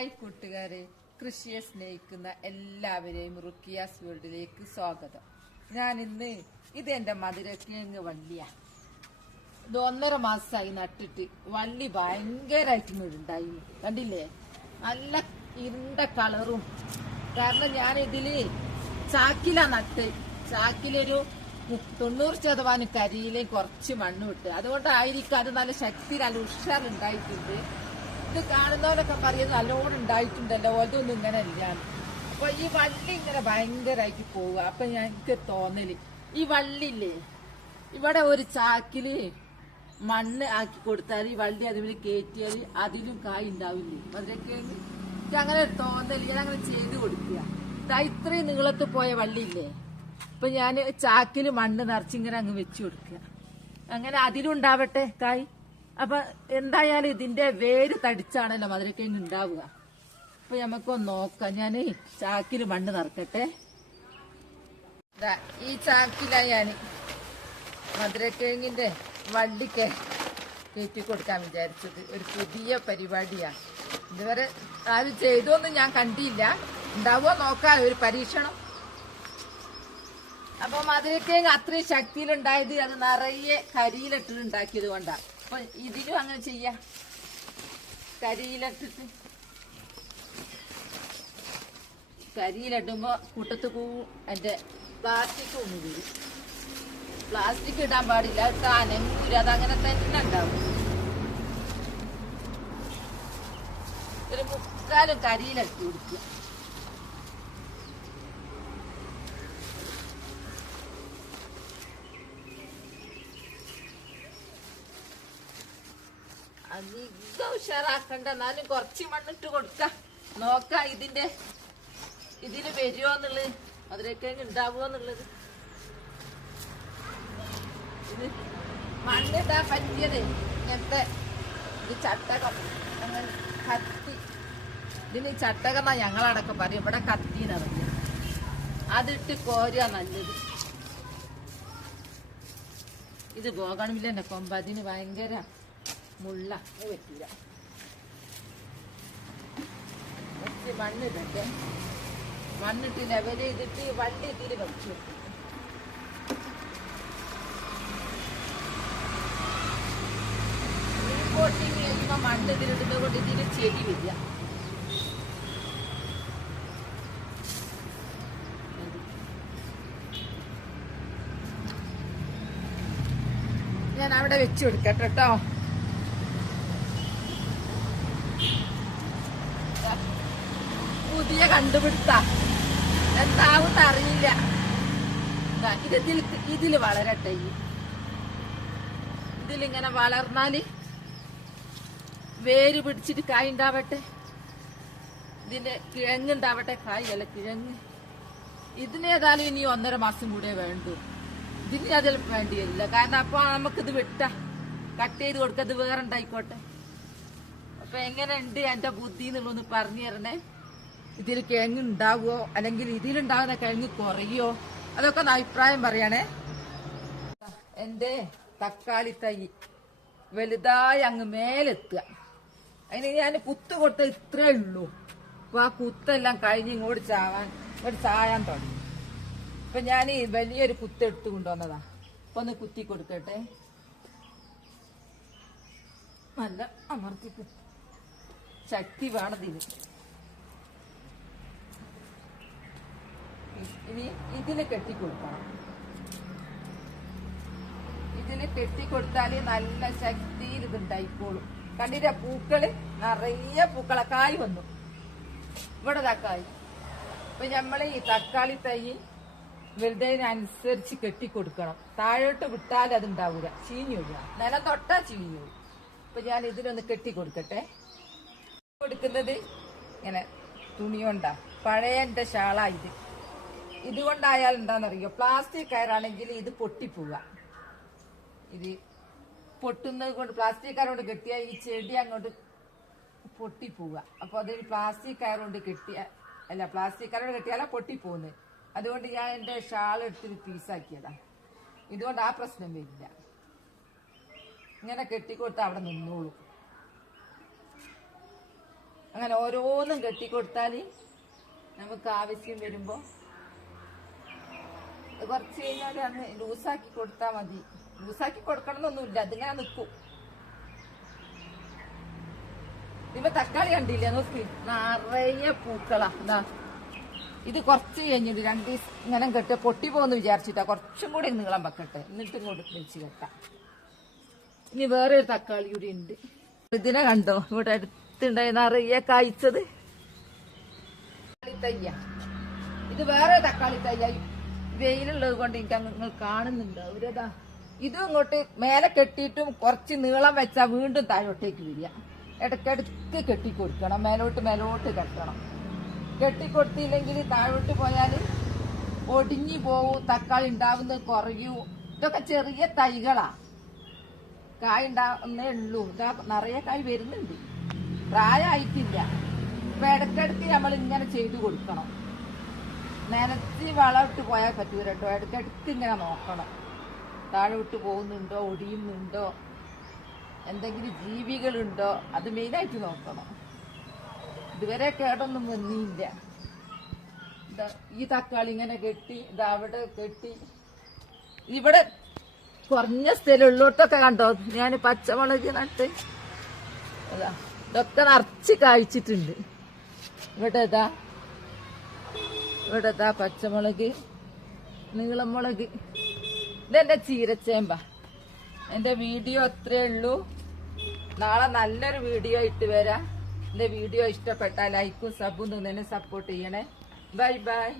Hi കൂട്ടുകാരെ. കൃഷിയെ സ്നേഹിക്കുന്ന എല്ലാവരെയും റുക്കിയാസ് വേൾഡിലേക്ക് സ്വാഗതം. ഞാൻ ഇന്ന് ഇത് എന്റെ മധുരക്കിഴങ്ങ് വള്ളിയാണ് ഇത് ഒന്നര മാസമായി നട്ടിട്ട് വള്ളി ഭയങ്കരമായിട്ട് ഉണ്ടായി കണ്ടില്ലേ? നല്ല ഇരുണ്ട കളറും. കാരണം ഞാൻ ഇതിൽ ചാക്കില നട്ട്. ചാക്കിലൊരു തൊണ്ണൂറ് ശതമാനം കരിയിലേയും കുറച്ച് മണ്ണ് വിട്ട് അതുകൊണ്ടായിരിക്കും അത് നല്ല ശക്തി നല്ല ഉഷാറുണ്ടായിട്ടുണ്ട് ഇത് കാണുന്നവരൊക്കെ പറയുന്നത് നല്ലോണം ഉണ്ടായിട്ടുണ്ടല്ലോ ഓരോന്നും ഇങ്ങനെ ഇല്ലാന്ന് അപ്പൊ ഈ വള്ളി ഇങ്ങനെ ഭയങ്കരമായിട്ട് പോവുക. അപ്പൊ ഞാൻ എനിക്ക് തോന്നൽ ഈ വള്ളിയില്ലേ ഇവിടെ ഒരു ചാക്കിൽ മണ്ണ് ആക്കി കൊടുത്താൽ ഈ വള്ളി അതുപോലെ കയറ്റിയാൽ അതിലും കായ് ഉണ്ടാവില്ലേ? മധുരക്കിഴങ്ങ് അങ്ങനെ തോന്നൽ ഞാൻ അങ്ങനെ ചെയ്ത് കൊടുക്കുക. ഇത്രയും നീളത്ത് പോയ വള്ളിയില്ലേ? അപ്പൊ ഞാൻ ചാക്കിൽ മണ്ണ് നിറച്ചിങ്ങനെ അങ്ങ് വെച്ചു കൊടുക്കുക. അങ്ങനെ അതിലുണ്ടാവട്ടെ കായ്? അപ്പൊ എന്തായാലും ഇതിന്റെ വേര് തടിച്ചാണല്ലോ മധുരക്കിഴങ്ങ് ഉണ്ടാവുക. അപ്പൊ നമുക്കൊന്ന് നോക്കാം. ഞാൻ ചാക്കിൽ മണ്ണ് നിറക്കട്ടെ. ഈ ചാക്കിലാ ഞാൻ മധുരക്കിഴങ്ങിന്റെ വള്ളിക്ക് കയറ്റി കൊടുക്കാൻ വിചാരിച്ചത്. ഒരു പുതിയ പരിപാടിയാ. ഇതുവരെ ആരും ചെയ്തൊന്നും ഞാൻ കണ്ടില്ല. ഉണ്ടാവോ നോക്കാം ഒരു പരീക്ഷണം. അപ്പൊ മധുരക്കിഴങ്ങ് അത്രയും ശക്തിയിലുണ്ടായത് അത് നിറയെ കരിയിലിട്ടിട്ടുണ്ടാക്കിയത് കൊണ്ടാണ് കൊണ്ടാ. അപ്പൊ ഇതിലും അങ്ങനെ ചെയ്യാം. കരിയിലിട്ടിട്ട്. കരിയിലിടുമ്പോ കൂട്ടത്ത് പോവും എന്റെ പ്ലാസ്റ്റിക് ഒന്ന് വീഴും. പ്ലാസ്റ്റിക് ഇടാൻ പാടില്ല. അത് അനങ്ങൂല അതങ്ങനെ തന്നെ ഉണ്ടാവും. ഒരു മുക്കാലും കരിയിലിട്ട് കൊടുക്കുക. ഉഷാറാക്കണ്ട എന്നാലും കുറച്ച് മണ്ണിട്ട് കൊടുക്ക. നോക്ക ഇതിന്റെ ഇതിൽ വരുമോ എന്നുള്ളത്. മധുരക്കിഴങ്ങ് ഉണ്ടാവുമോ എന്നുള്ളത്. ഇത് മണ്ണിടാൻ പറ്റിയത് ഇങ്ങനത്തെ ഇത് ചട്ടകം. അങ്ങനെ കത്തി. ഇതിന് ചട്ടകം എന്നാ ഞങ്ങളടക്കം പറയും. ഇവിടെ കത്തി നടന്നു അതിട്ട് കോരുക നല്ലത്. ഇത് ഗോകണമില്ലെന്നെ കൊമ്പ. അതിന് ഭയങ്കര മുള്ള. അത് പറ്റില്ല കുറച്ച് മണ്ണിടട്ടെ മണ്ണിട്ട് ലെവൽ ചെയ്തിട്ട് വണ്ടി ഇതിൽ വെച്ചു വെക്കും കൊണ്ട് ഇതിന് ഞാൻ അവിടെ വെച്ചു കൊടുക്കട്ടെ കേട്ടോ പുതിയ കണ്ടുപിടുത്ത. എന്താവും അറിയില്ല. ഇത് ഇതിൽ ഇതിൽ വളരട്ടെ ഈ ഇതിലിങ്ങനെ വളർന്നാൽ വേര് പിടിച്ചിട്ട് കായ് ഉണ്ടാവട്ടെ. ഇതിന്റെ കിഴങ്ങ് ഉണ്ടാവട്ടെ. കായ് കിഴങ്ങ്. ഇതിനേതായാലും ഇനി ഒന്നര മാസം കൂടെ വേണ്ടു. ഇതിന് അതിൽ വേണ്ടി വരില്ല കാരണം അപ്പൊ നമുക്കിത് വിട്ട. കട്ട് ചെയ്ത് കൊടുക്കത് വേറെ ഉണ്ടായിക്കോട്ടെ. അപ്പൊ എങ്ങനെ ഉണ്ട് എന്റെ ബുദ്ധി എന്നുള്ളൊന്ന് പറഞ്ഞു തരണേ. ഇതിൽ കിഴങ്ങ് അല്ലെങ്കിൽ ഇതിലുണ്ടാകുന്ന കിഴങ്ങ് കുറയോ അതൊക്കെ ഒന്ന് അഭിപ്രായം പറയണേ. എന്റെ തക്കാളി തൈ വലുതായി അങ്ങ് മേലെത്തുക. അതിന് ഞാൻ കുത്ത് കൊടുത്ത ഇത്രേ ഉള്ളൂ. അപ്പൊ ആ കുത്തെല്ലാം കഴിഞ്ഞ് ഇങ്ങോട്ട് ചാവാൻ ഇങ്ങോട്ട് ചായാൻ തുടങ്ങി. അപ്പൊ ഞാൻ വലിയൊരു കുത്ത് എടുത്തു കൊണ്ടുവന്നതാ. അപ്പൊ ഒന്ന് കുത്തി കൊടുക്കട്ടെ. നല്ല അമർത്തി ശക്തി ശക്തി വേണതിന് ഇനി ഇതിൽ കെട്ടിക്കൊടുക്കണം. ഇതിൽ കൊടുത്താൽ നല്ല ശക്തിയിൽ ഇത് ഉണ്ടായിക്കോളും. കണ്ടിട്ട് പൂക്കൾ? നിറയെ കായ് വന്നു. ഇവിടെ തക്കായി അപ്പൊ നമ്മൾ ഈ തക്കാളി തൈ വലുതതിനനുസരിച്ച് കെട്ടിക്കൊടുക്കണം. താഴോട്ട് വിട്ടാൽ അത് ഉണ്ടാവില്ല ചീഞ്ഞു വിടുക നില തൊട്ടാ ചീഞ്ഞു അപ്പൊ ഞാൻ ഇതിനൊന്ന് കെട്ടിക്കൊടുക്കട്ടെ. കൊടുക്കുന്നത് ഇങ്ങനെ തുണി പഴയ എന്റെ ഇത്. ഇതുകൊണ്ടായാൽ എന്താണെന്നറിയോ? പ്ലാസ്റ്റിക് കയറാണെങ്കിൽ ഇത് പൊട്ടിപ്പോവുക. ഇത് പൊട്ടുന്നത് കൊണ്ട് പ്ലാസ്റ്റിക് കയർ കൊണ്ട് കെട്ടിയ ഈ ചെടി അങ്ങോട്ട് പൊട്ടിപ്പോവുക. അപ്പൊ അത് പ്ലാസ്റ്റിക് കയർ കൊണ്ട് കെട്ടിയ അല്ല പ്ലാസ്റ്റിക് കയർ കൊണ്ട് കെട്ടിയാലാ പൊട്ടിപ്പോകുന്നത് അതുകൊണ്ട് ഞാൻ എന്റെ ഷാൾ എടുത്തൊരു പീസാക്കിയതാ ഇതുകൊണ്ട് ആ പ്രശ്നം വരില്ല. ഇങ്ങനെ കെട്ടിക്കൊടുത്ത് അവിടെ നിന്നോളൂ. അങ്ങനെ ഓരോന്നും കെട്ടിക്കൊടുത്താൽ നമുക്ക് ആവശ്യം വരുമ്പോ കുറച്ച് കഴിഞ്ഞാൽ അന്ന് ലൂസാക്കി കൊടുത്താൽ മതി. ലൂസാക്കി കൊടുക്കണം എന്നൊന്നുമില്ല അതിങ്ങനെ നിൽക്കും ഇപ്പൊ തക്കാളി കണ്ടില്ല? നോക്ക്. നിറയെ പൂക്കളാ. ഇതാ. ഇത് കുറച്ച് കഴിഞ്ഞിട്ട് രണ്ട് ദിവസം ഇങ്ങനെ കെട്ട് പൊട്ടി പോകുന്നു വിചാരിച്ചിട്ടാ. കുറച്ചും കൂടി നീളം വെക്കട്ടെ. എന്നിട്ട് ഇങ്ങോട്ട് വെച്ച് കെട്ടാം. ഇനി വേറെ ഒരു തക്കാളി കൂടി ഉണ്ട്. ഇതിനെ കണ്ടോ? ഇവിടെ അടുത്തുണ്ടായി നിറയെ കായ്ച്ചത്. തക്കാളി തയ്യ. ഇത് വേറെ തക്കാളി തയ്യ. വെയിലുള്ളത് കൊണ്ട് എനിക്ക് നിങ്ങൾ കാണുന്നുണ്ട്. അവരതാ ഇതും ഇങ്ങോട്ട് മേലെ കെട്ടിയിട്ടും കുറച്ച് നീളം വെച്ചാൽ വീണ്ടും താഴോട്ടേക്ക് വരിക. ഇടയ്ക്കിടയ്ക്ക് കെട്ടിക്കൊടുക്കണം. മേലോട്ട് മേലോട്ട് കെട്ടണം. കെട്ടിക്കൊടുത്തില്ലെങ്കിൽ താഴോട്ട് പോയാൽ ഒടിഞ്ഞു പോവും തക്കാളി ഉണ്ടാവുന്നത് കുറയൂ. ഇതൊക്കെ ചെറിയ തൈകളാ. കായ് ഉണ്ടാവുന്നേ ഉള്ളൂ. ഇതാ നിറയെ കായ് വരുന്നുണ്ട്. പ്രായമായിട്ടില്ല. അപ്പൊ ഇടയ്ക്കിടയ്ക്ക് നമ്മൾ ഇങ്ങനെ ചെയ്തു കൊടുക്കണം. നനച്ച് വളമിട്ട് പോയാൽ പറ്റൂല കേട്ടോ. ഇടയ്ക്കിടയ്ക്ക് ഇങ്ങനെ നോക്കണം. താഴെ വിട്ട് പോകുന്നുണ്ടോ? ഒടിയുന്നുണ്ടോ? എന്തെങ്കിലും ജീവികളുണ്ടോ? അത് മെയിനായിട്ട് നോക്കണം. ഇതുവരെ കേടൊന്നും വന്നിയില്ല ഈ തക്കാളി ഇങ്ങനെ കെട്ടി ഇതാ അവിടെ കെട്ടി. ഇവിടെ കുറഞ്ഞ സ്ഥലം ഉള്ളോട്ടൊക്കെ കണ്ടോ? ഞാൻ പച്ചമുളക് നട്ട്. ഇതൊക്കെ നിറച്ച് കായ്ച്ചിട്ടുണ്ട്. ഇവിടെ ഇതാ ഇവിടെ ഇതാ പച്ചമുളക് നീളമുളക്. ഇതെന്റെ ചീരച്ചേമ്പ. എന്റെ വീഡിയോ അത്രേ ഉള്ളൂ. നാളെ നല്ലൊരു വീഡിയോ ഇട്ട് വരാം. എന്റെ വീഡിയോ ഇഷ്ടപ്പെട്ടാൽ ലൈക്കും സബും തന്നെ സപ്പോർട്ട് ചെയ്യണേ. Bye bye.